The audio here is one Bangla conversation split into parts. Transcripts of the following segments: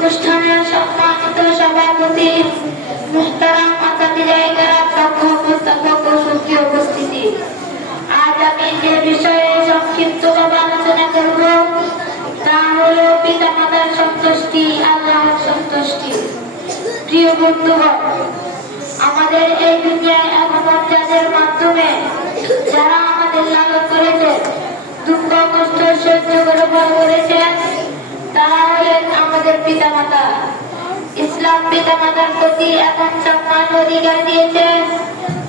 অনুষ্ঠানের সম্মানিত সভাপতি মুহতারাম আসাতিজায়ে-কেরাম, পক্ষ উপস্থাপক ও সুপ্রিয় উপস্থিতি, আজ আমি যে বিষয়ে সংক্ষিপ্তভাবে আলোচনা করব তা হল পিতামাতার সন্তুষ্টি, আল্লাহর সন্তুষ্টি। প্রিয় বন্ধুগণ, আমাদের এই দুনিয়ায় আগমন যাদের মাধ্যমে যারা আমাদের লালন করেছে, দুঃখ কষ্ট সহ্য করে বড় করেছেন, তারা হলেন আমাদের পিতামাতা। ইসলাম পিতামাতার প্রতি এমন সম্মান অধিকার দিয়েছে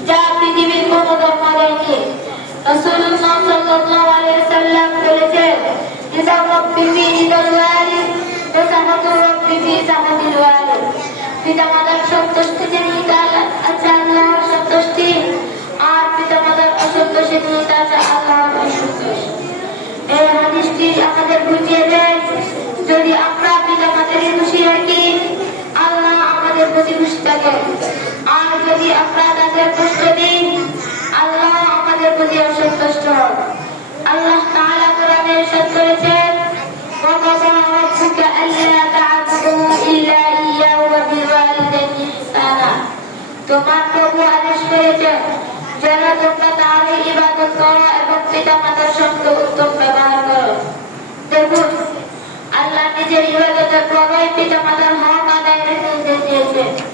যা পৃথিবীর কোন ধর্ম দেয়নি। রাসূলুল্লাহ সাল্লাল্লাহু আলাইহি ওয়াসাল্লাম বলেছেন, ইযা রাব্বি ফি রিদাল ওয়ালিদ ওয়া সামাতুর রাব্বি ফি সামাতিল ওয়ালিদ। পিতামাতার সন্তুষ্টি নিয়ে আছে আল্লাহর সন্তুষ্টি, আর পিতামাতার অসন্তুষ্টি নিয়ে আছে আল্লাহর অসন্তোষ। এই হাদিসটি আমাদের বুঝিয়ে দেয়, যদি আমরা পিতামাতাকে খুশি রাখি, আল্লাহ আমাদের প্রতি খুশি থাকেন, আর যদি আমরা তাদের কষ্ট দিই, আল্লাহ আমাদের প্রতি অসন্তুষ্ট হন। আল্লাহ তাআলা কোরআনে ইরশাদ করেছেন, ওয়া ক্বাদা রাব্বুকা আল্লা তা'বুদু ইল্লা ইয়্যাহু ওয়া বিল ওয়ালিদাইনি ইহসানা। তোমার প্রভু আদেশ করেছেন যেন তোমরা তাঁরই ইবাদত করো এবং পিতামাতার সঙ্গে উত্তম ব্যবহার করো। দেখুন, আল্লাহ নিজের ইবাদতের পরেই পিতামাতার হক আদায়ের নির্দেশ দিয়েছেন।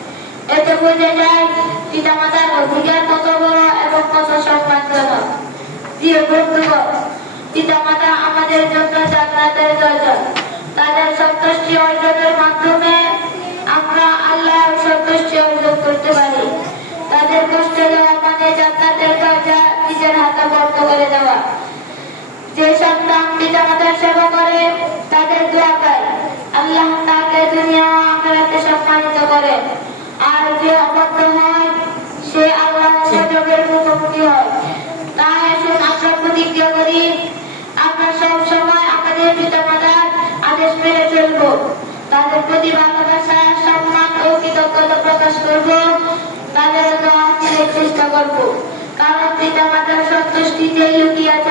এতে বোঝা যায় পিতামাতার অধিকার কত বড় এবং কত সম্মানজনক। প্রিয় বন্ধুগণ, পিতামাতা আমাদের জন্য জান্নাতের দরজা। তাদের সন্তুষ্টি অর্জনের মাধ্যমে আমরা আল্লাহর সন্তুষ্টি অর্জন করতে পারি। তাদের কষ্ট দেওয়া মানে জান্নাতের দরজা নিজের হাতে বন্ধ করে দেওয়া। যে সন্তান পিতামাতার সেবা করে, তাদের দোয়া পায়, আল্লাহ তাকে দুনিয়া ও আখিরাতে সম্মানিত করে। আর যে অবাধ্য হয়, সে আল্লাহর গজবের মুখোমুখি হয়। তাই আসুন আমরা প্রতিজ্ঞা করি, আমরা সব সময় আমাদের পিতামাতার আদেশ মেনে চলব, তাদের প্রতি ভালোবাসা, সম্মান ও কৃতজ্ঞতা প্রকাশ করব, তাদের দোয়া হাসিলের চেষ্টা করব। কারণ পিতামাতার সন্তুষ্টিতেই লুকিয়ে আছে